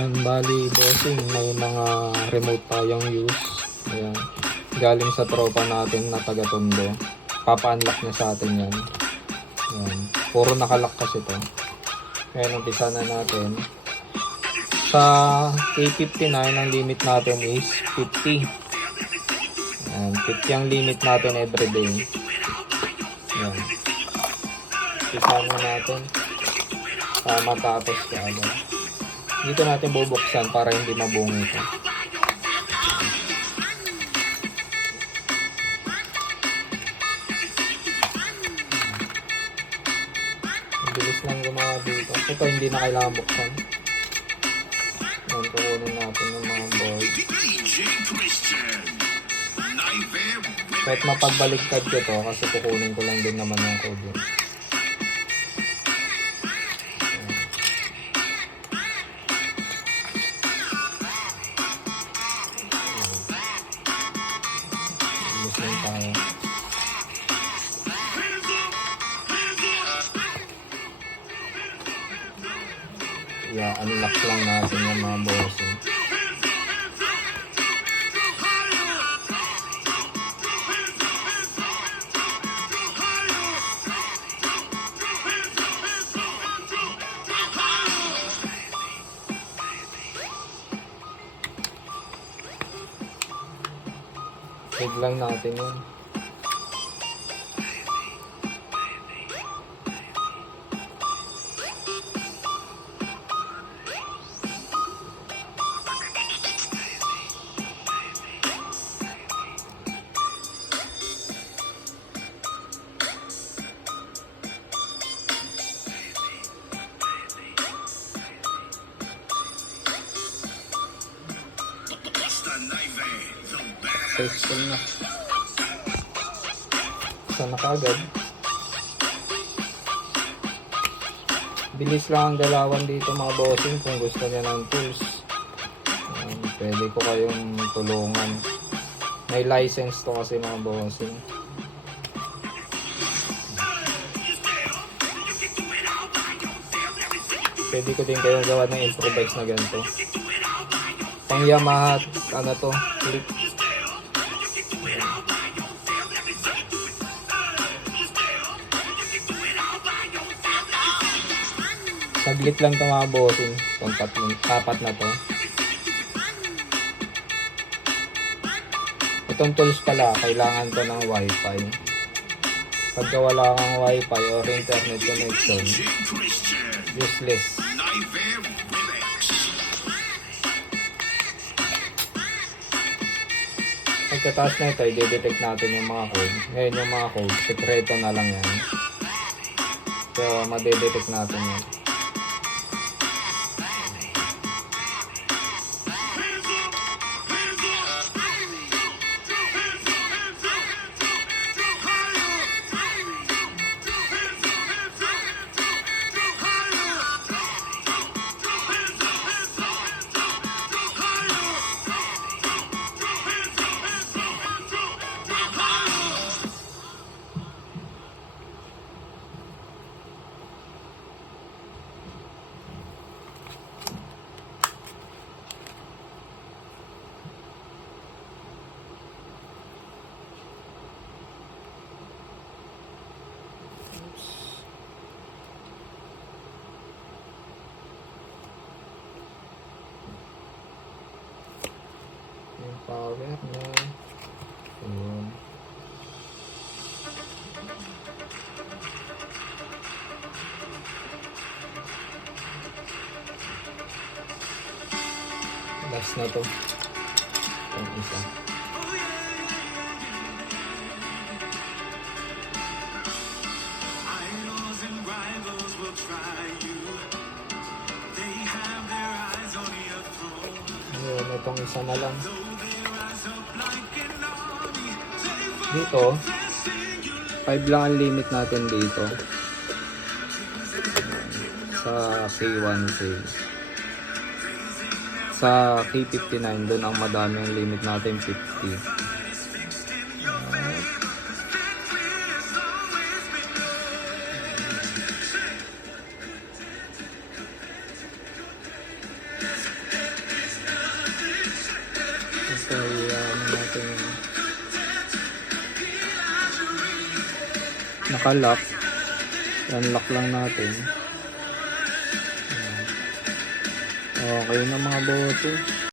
Ayan, bali bossing, may mga remote tayong use. Ayan, galing sa tropa natin na taga Tondo. Papa-unlock niya sa atin yan. Ayan, puro nakalock kasi to. Ngayon, umpisa na natin. Sa K59, ang limit natin is 50. Ayan, 50 ang limit natin everyday. Ayan, umpisa na natin. Matapos ka agad. Dito natin bubuksan para hindi mabungi ito. Bilis lang gumawa dito. Ito hindi na kailangan buksan. Ayan, kukunin natin yung mga board. Kahit mapagbaligtad ko to kasi kukunin ko lang din naman yung code yun. Unlock lang natin yung mga bossing. Save lang natin yun. Successful na. Sana kaagad. Bilis lang ang galawan dito mga bossing kung gusto niya ng tools. Pwede ko kayong tulungan. May license to kasi mga bossing. Pwede ko din kayong gawa ng improvise na ganito. Pang Yamaha, ano to, clip. Saglit lang ito mga bossing. Itong apat na to. Itong tools pala, kailangan to ng wifi. Pagka wala kang wifi or internet connection, useless. Pagkataas na ito, i-detect natin yung mga code. Ngayon yung mga code, sekreto na lang yan. So, madedetect natin yan. Power na. Ayan. Last na to. Ang isa. Ayan, itong isa na lang. Dito 5 lang ang limit natin dito sa K1 sales. Sa K59 doon ang madami ang limit natin 50. So, ano natin yun. Nakalock. Unlock lang natin. Ayan. Okay na mga bossing.